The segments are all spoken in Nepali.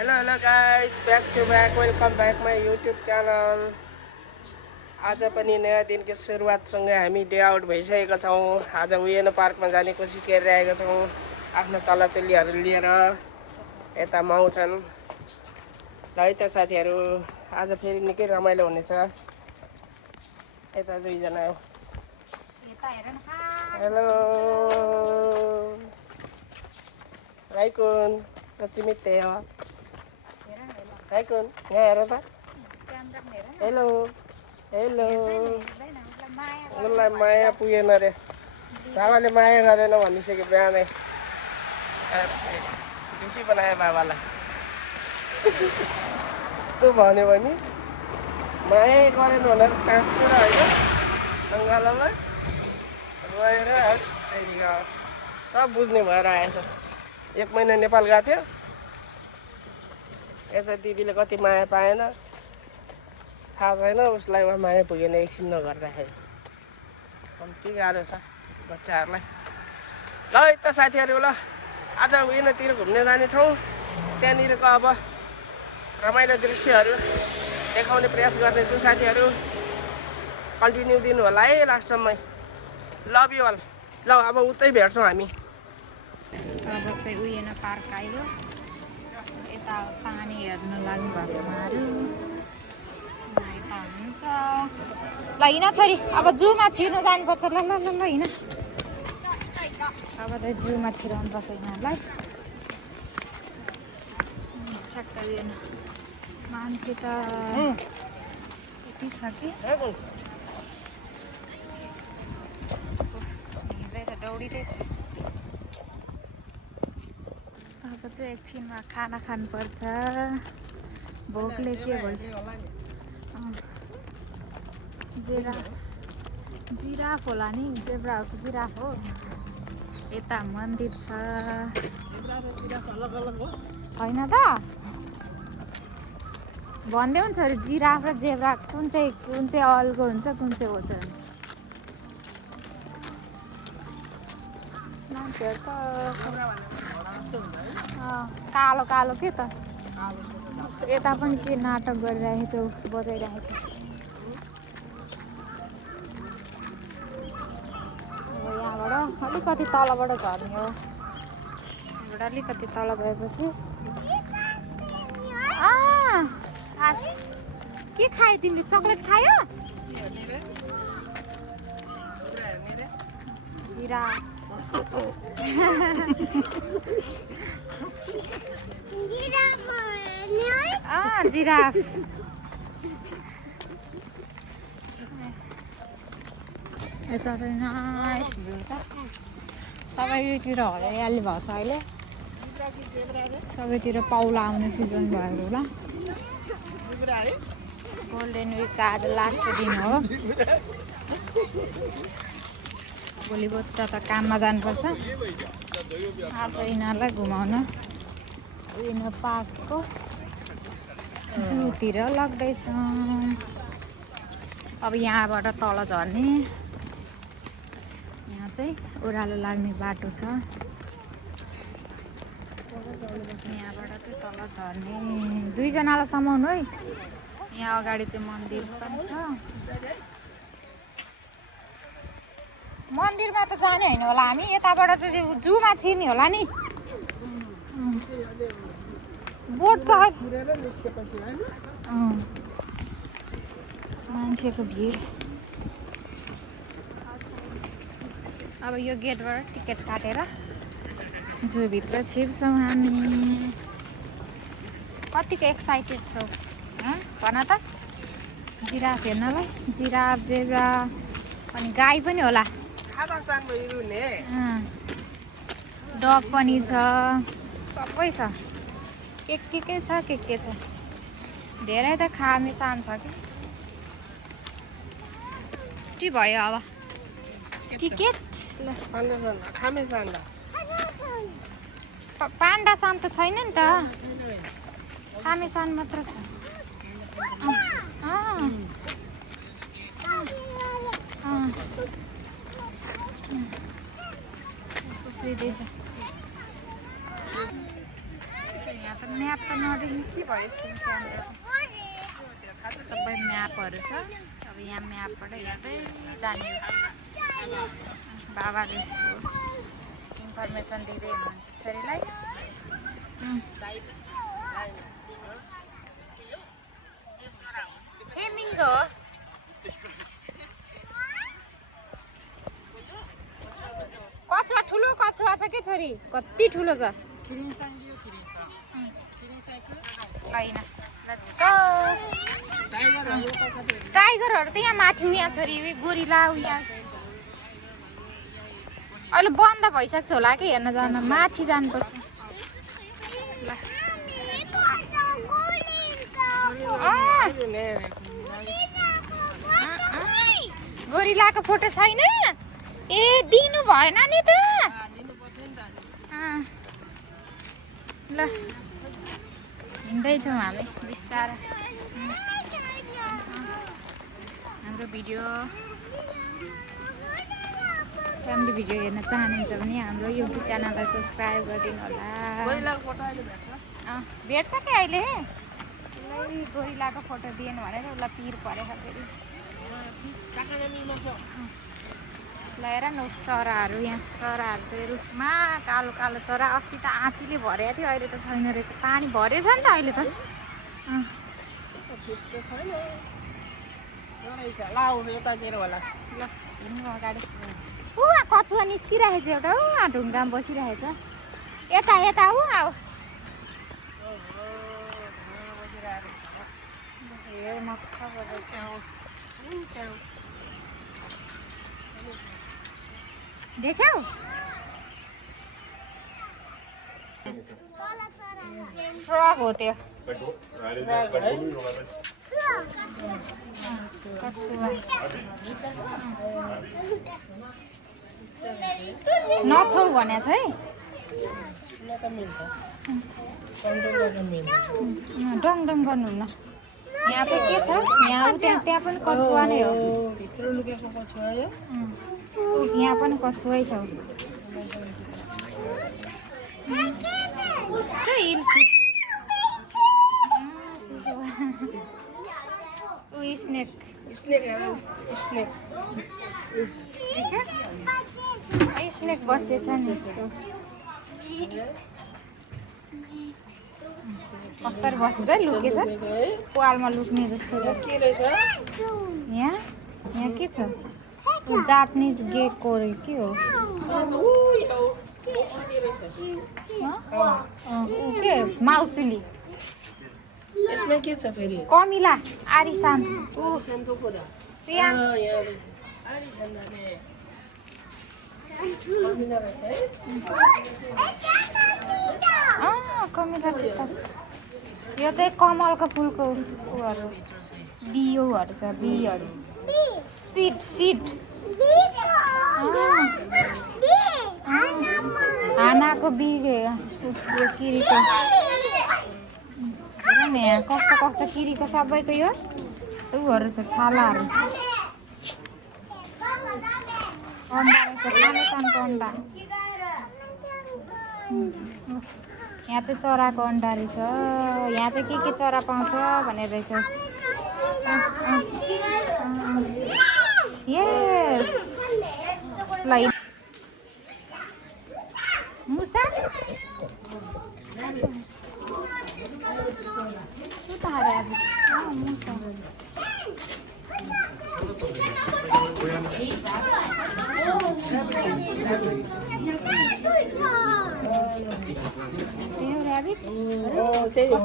Hello guys back to back welcome back my YouTube channel. आज पनि नयाँ दिनको सुरुवातसँगै हामी डे आउट भइसकेका छौँ। आज उयोनो पार्कमा जाने कोसिस गरिरहेका छौँ आफ्नो चल्लाचुल्लीहरू लिएर। यता माउ छन् र है त साथीहरू, आज फेरि निकै रमाइलो हुनेछ। यता दुईजना हेलो राइकुन चिमिते हो राइकुन, यहाँ हेर त। हेलो हेलो, उसलाई माया पुगेन रे, बाबाले माया गरेन भनिसक्यो बिहानै। दुखी बनायो बाबालाई। यस्तो भन्यो भने माया गरेन भनेर टाँसेर होइन अङ्गालोमा गएर सब बुझ्ने भएर आएछ। 1 महिना नेपाल गएको थियो, यता दिदीले कति माया पाएन थाहा छैन, उसलाई माया पुगेन एकछिन नगरिराखेको। कम्ती गाह्रो छ बच्चाहरूलाई। ल है त साथीहरू, ल आज उयोतिर घुम्न जानेछौँ। त्यहाँनिरको अब रमाइलो दृश्यहरू देखाउने प्रयास गर्नेछु साथीहरू। कन्टिन्यू दिनु होला है लास्टसम्म। Love you all. ल अब उतै भेट्छौँ हामी। अब चाहिँ उयोनो पार्क आयो। यता पानी हेर्न लाग्नु भएको छ उहाँहरू। यता हुनुहुन्छ। ल हिँड छोरी, अब जूमा छिर्नु जानुपर्छ। ल ल ल ल हिँड। अब त जूमा छिराउनुपर्छ यिनीहरूलाई। ठ्याक्क उयोनो मान्छे त यति छ कि हिँड्दैछ, दौडिँदैछ। अब चाहिँ एकछिनमा खाना खानुपर्छ। भोकले के भन्छ। जिराफ होला नि, जेब्राहरूको जिराफ हो। यता मन्दिर छ होइन त। भन्दै हुन्छ अरे जिराफ र जेब्रा कुन चाहिँ अल्गो हुन्छ, कुन चाहिँ हो चाहिँ। मान्छेहरू त कालो कालो के त। यता पनि के नाटक गरिरहेछ, बजाइरहेछ। अब यहाँबाट अलिकति तलबाट झर्ने हो। यहाँबाट अलिकति तल गएपछि के खायो तिमीले? चक्लेट खायो? Giraffe giraffe. यता चाहिँ नाइस भ्यू छ। सबैतिर हरियाली भएको छ अहिले। सबैतिर पाउला आउने सिजन भयो होला। गोल्डेन विकको आज लास्ट दिन हो। भोलिपल्ट त काममा जानुपर्छ। आज यिनीहरूलाई घुमाउन उयो पार्कको जूतिर लग्दैछौँ। अब यहाँबाट तल झर्ने, यहाँ चाहिँ ओह्रालो लाग्ने बाटो छ। यहाँबाट चाहिँ तल झर्ने। 2 जनालाई समाउनु है। यहाँ अगाडि चाहिँ मन्दिर पनि छ। मन्दिरमा त जाने होइन होला हामी, यताबाट चाहिँ जूमा छिर्ने होला नि। बोट त मान्छेको भिड। अब यो गेटबाट टिकट काटेर जूभित्र छिर्छौँ हामी। कतिको एक्साइटेड छौ भन त। जिराफ हेर्नलाई। जिराफ, जेब्रा अनि गाई पनि होला। डग पनि छ, सबै छ। के छ, के छ। धेरै त खामेसान छ कि। के भयो अब टिकट? पाण्डा सान त छैन नि त, खामेसान मात्र छ। यहाँ त म्याप त नदेख्ने के भयो यस्तो क्यामेरा सबै म्यापहरू छ अब यहाँ म्यापबाट हेर्दै जाने बाबाले इन्फर्मेसन दिँदै हुनुहुन्छ छोरीलाई फेमिङ्गो कछुवा ठुलो कछुवा छ के छोरी कति ठुलो छ टाइगरहरू त यहाँ माथि यहाँ छोरी गोरिला यहाँ अहिले बन्द भइसक्छ होला कि हेर्न जान माथि जानुपर्छ गोरिलाको फोटो छैन ए दिनु भएन नि त ल हिँड्दैछौँ हामी बिस्तारै हाम्रो भिडियो फ्यामिली भिडियो हेर्न चाहनुहुन्छ भने हाम्रो युट्युब च्यानललाई सब्सक्राइब गरिदिनु होला भेट्छ कि अहिले गोरिलाको फोटो दिएन भनेर उसलाई पिर परेको फेरि लिएर न चराहरू यहाँ चराहरू चाहिँ रुखमा कालो कालो चरा अस्ति त आँचीले भरेको थियो अहिले त छैन रहेछ पानी भरेछ नि त अहिले त ल हिँड्नु अगाडि कछुवा निस्किरहेको छ एउटा ढुङ्गामा बसिरहेछ यता यता अब देख्यौ फ्रग हो त्यो नछौ भनेको छ है डङ डङ गर्नुहुन्न यहाँ चाहिँ के छ यहाँ त्यहाँ पनि कछुवा नै हो यहाँ पनि कछुवै छ स्नेक स्नेक बसेछ नि कस्तरी बसेछ लुकेछ पालमा लुक्ने जस्तो यहाँ के छ जापानिज गेको के हो के माउसुली यसमा के छ फेरि कमिला आरिसान कमिला यो चाहिँ कमलको फुलको उहरू बियोहरू छ बियोहरू सिड हानाको बिहे यो किरीको यहाँ कस्तो कस्तो किरीको सबैको यो उहरू छ छालाहरू अन्डा रहेछ खानेसानको अन्डा यहाँ चाहिँ चराको अन्डा रहेछ यहाँ चाहिँ के चरा पाउँछ भनेर रहेछ यस ल मुसा मुसा rabbit? Oh, त्यही हो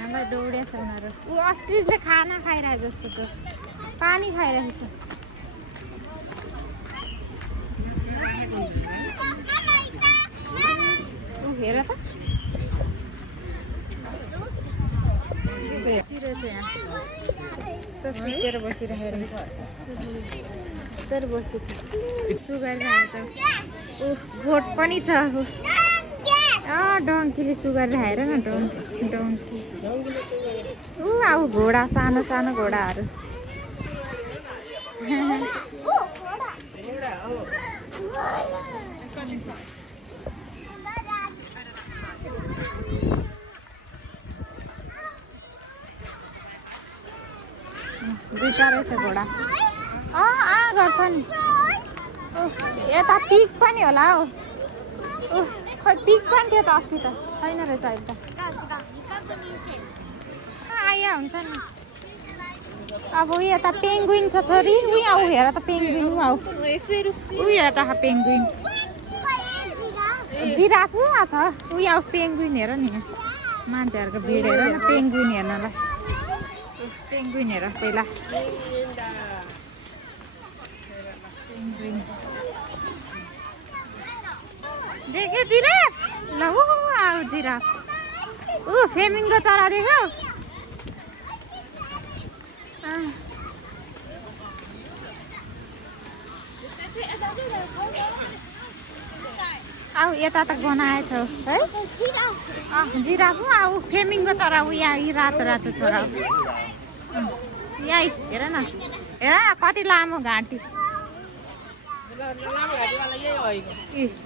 हामीलाई दौडेछ उनीहरू ऊ अस्ट्रिजले खाना खाइरहेको जस्तो छ पानी खाइरहेको छ ऊ हेर त बसिरहेछ यहाँ सुतेर बसिरहेको रहेछ सुतेर बसेछ सुगाएर खान्छ ऊ गोठ पनि छ डङ्कीले सुगर राखेर न डङ्की अब घोडा सानो सानो घोडाहरू दुईटा रहेछ घोडा गर्छ नि यता पिक पनि होला हौ खोइ पिक पनि थियो त अस्ति त छैन रहेछ अहिले त आइया हुन्छ नि अब उयो यता पेङ्गुइन छ छोरी उयो आऊ हेर त पेङ्गुइन आऊ उयो हेर त पेङ्गुइन जिराफ छ उयो आऊ पेङ्गुइन हेर नि मान्छेहरूको भिड हेर न पेङ्गुइन हेर्नलाई पेङ्गुइन हेर पहिला पेङ्गुइन देख्यो जिराफ ल आऊ जिराफ फ्लेमिङ्गो चरा देख्यौ आऊ यता त बनाएछौ है जिराफ आऊ फ्लेमिङ्गो चरा यहाँ रातो रातो चरा यही हेर न हेर कति लामो घाँटी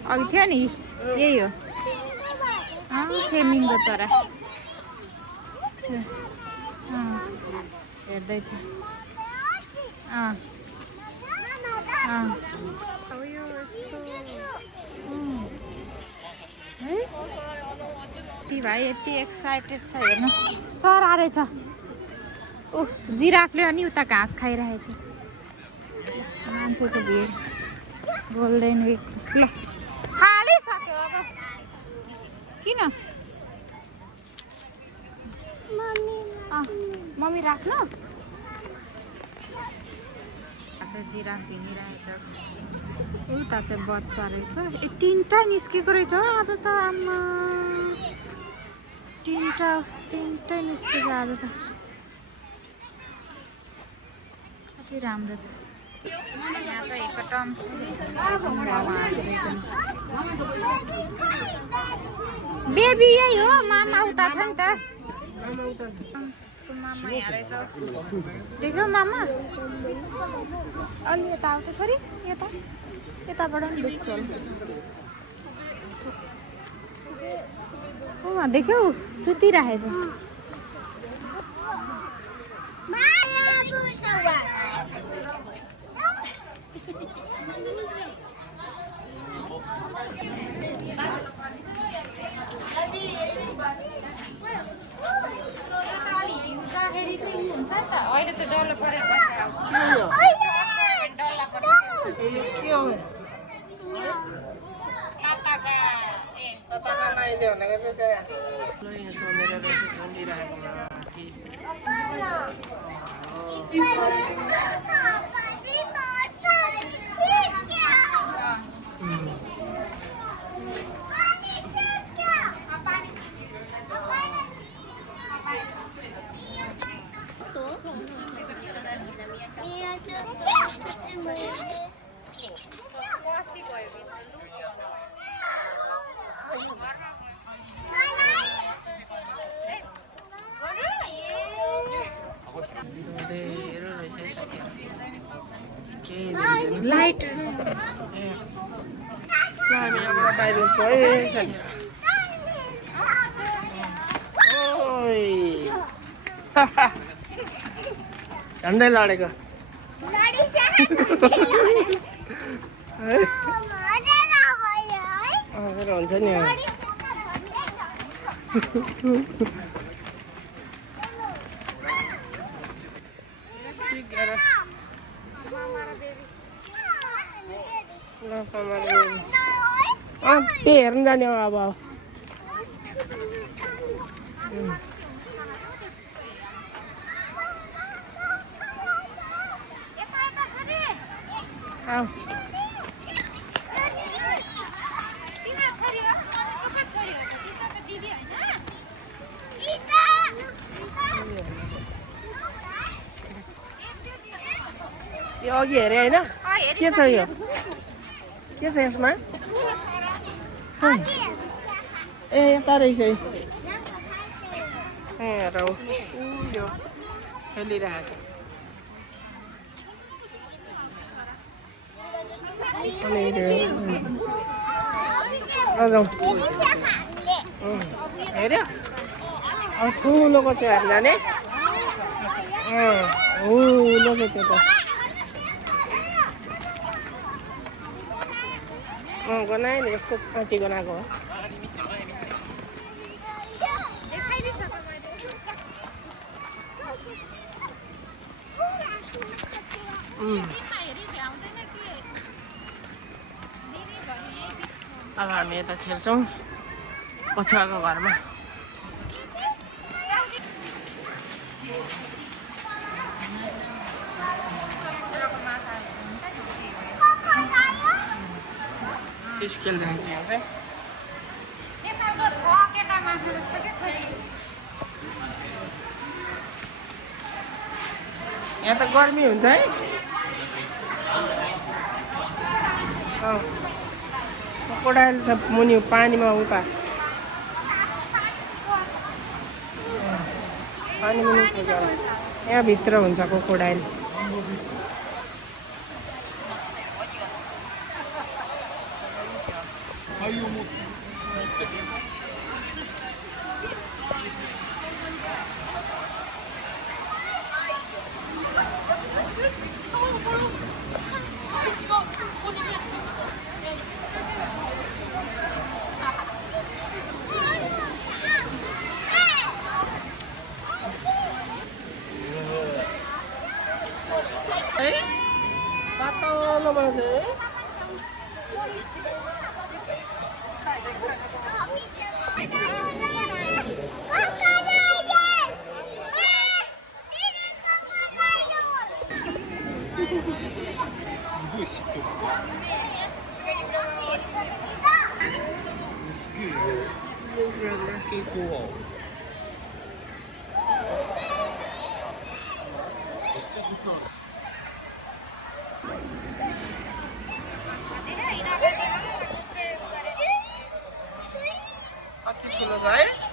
अघि थियो नि यही हो फ्लेमिङ्गो चरा हेर्दैछ भाइ यति एक्साइटेड छ हेर्नु चरा रहेछ जिराफले अनि उता घाँस खाइरहेछ मान्छेको भिड गोल्डेन विक ल हालिसक्यो अब किन मम्मी राख्नु चाहिँ जिराफ हिँडिरहेछ उता चाहिँ बच्चा रहेछ ए तिनवटा निस्केको रहेछ आज त आमा तिनवटा निस्केको आज त कति राम्रो छ यहाँ चाहिँ हिप्पोपोटामस बेबी यही हो मामा उता छ नि त मामा यहाँ रहेछ देख्यौ मामा अलि यता आउँछ छोरी यताबाट पनि देख्छु होला देख्यौ सुतिरहेछ हुन्छ नि त अहिले त डल्लो परेर बसेको लाइट झन्डै लडेको हुन्छ नि त्यही हेर्नु जाने हो अब यो अघि हेरेँ होइन के छ यो के छ यसमा ए यता रहेछ है ए रौ यो खेलिरहेको हेऱ्यो अब ठुलोको चाहिँ हेर्न जाने ठुलो चाहिँ त्यो त गनायो नि यसको काँची गनाएको हो अब हामी यता छिर्छौँ पछुवाको घरमा स्केल रहन्छ यहाँ चाहिँ यहाँ त गर्मी हुन्छ है क्रोकोडाइल छ मुनि पानीमा उता पानी मुनि छ यहाँ भित्र हुन्छ क्रोकोडाइल पातलोमा चाहिँ कति ठुलो छ है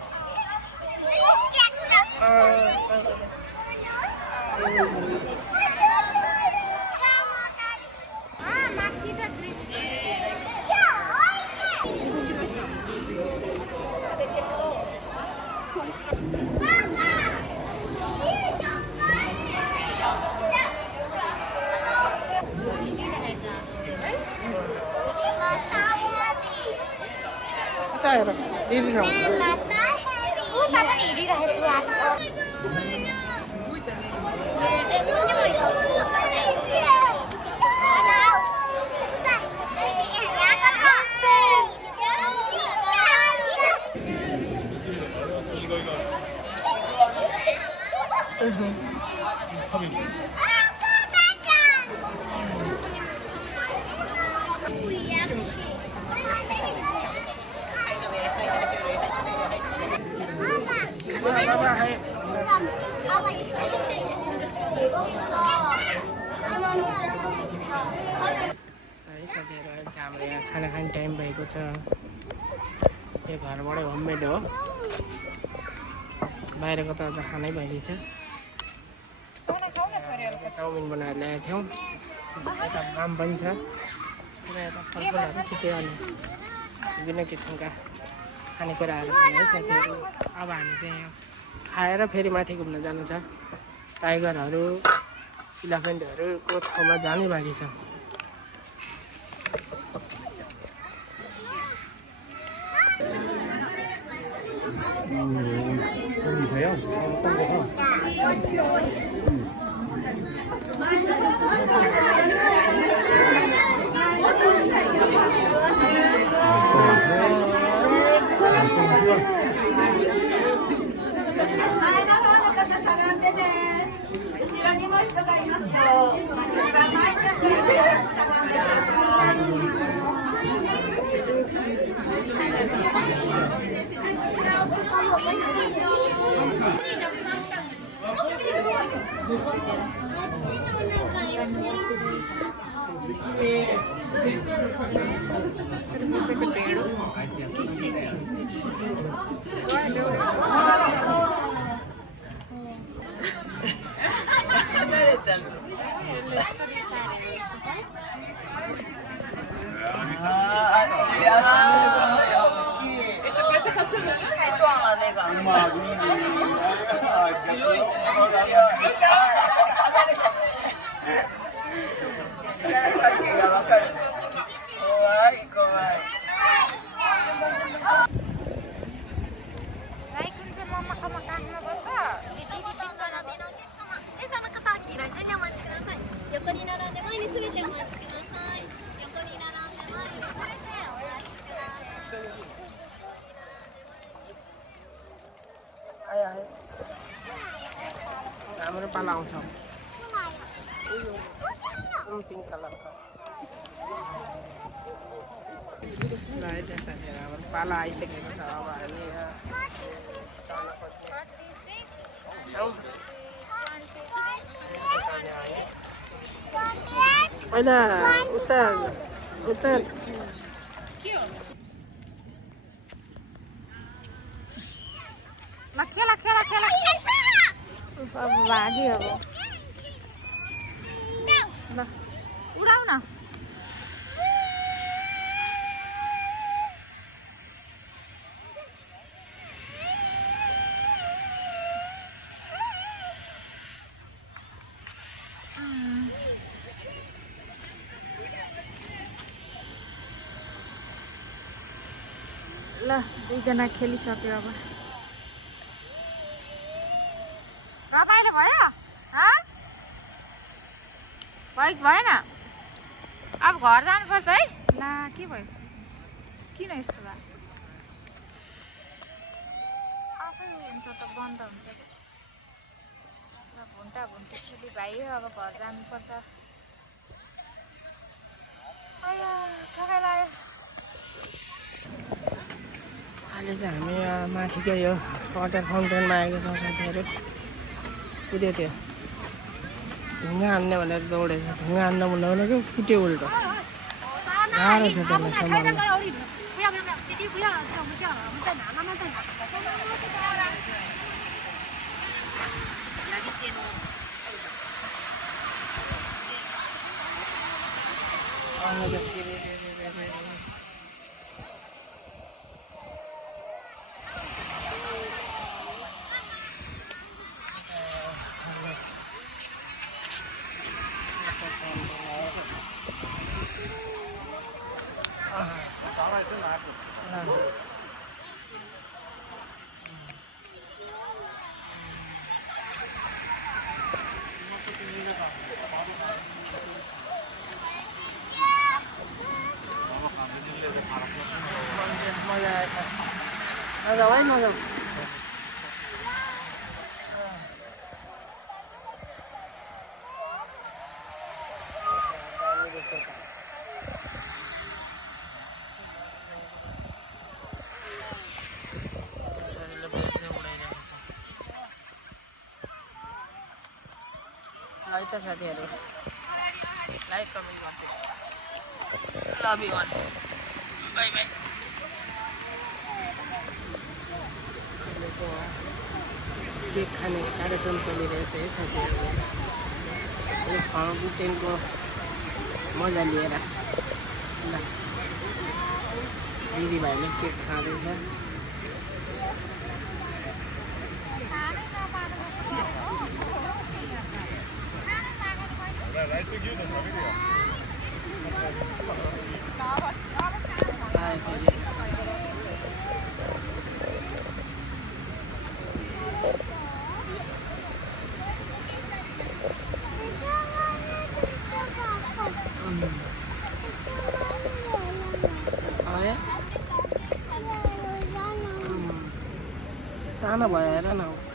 हाम्रो यहाँ खाना खाने टाइम भएको छ यो घरबाटै होममेड हो बाहिरको त अझ खानै भइरहेछ चाउमिन बनाएर ल्याएको थियौँ यता आम पनि छ र यता फलफुलहरू थुप्रै अनि विभिन्न किसिमका खानेकुराहरू छन् है साथीहरू अब हामी चाहिँ यहाँ खाएर फेरि माथि घुम्न जानु छ टाइगरहरू इलेफेन्टहरूको ठाउँमा जानै बाँकी छ तरबुजको ढेँडो आयो आयो हाम्रो पाला आउँछ पिङ्क कलरको ल है त्यो साथीहरू हाम्रो पाला आइसकेको छ अब हामी पहिला उता उता खेला खेला खेला अब भाग्यो अब ल उडाउ न ल दुईजना खेलिसक्यो अब रमाइलो भयो भयो भएन अब घर जानुपर्छ है ला के भयो किन यस्तो भयो आफै हुन्छ त बन्द हुन्छ र भुन्टा भुन्टी खेली भाइ अब घर जानुपर्छ ठकै लाग्यो अहिले चाहिँ हामी माथिकै यो वाटर फाउन्टेनमा आएका छौँ साथीहरू कुद्यो थियो ढुङ्गा हान्ने भनेर दौडेछ ढुङ्गा हान्न भनेको फुट्यो उल्टो गाह्रो छ त्यसलाई सम्हाल्न मजा आएछ नजाऊ है नजाऊ है त साथीहरू लाइक कमेन्ट गरिदिनु love you all bye bye cake खाने कार्यक्रम चलिरहेछ है साथीहरू यो फाउन्टेनको मजा लिएर ल दिदीभाइले केक खाँदैछ सानो भएर न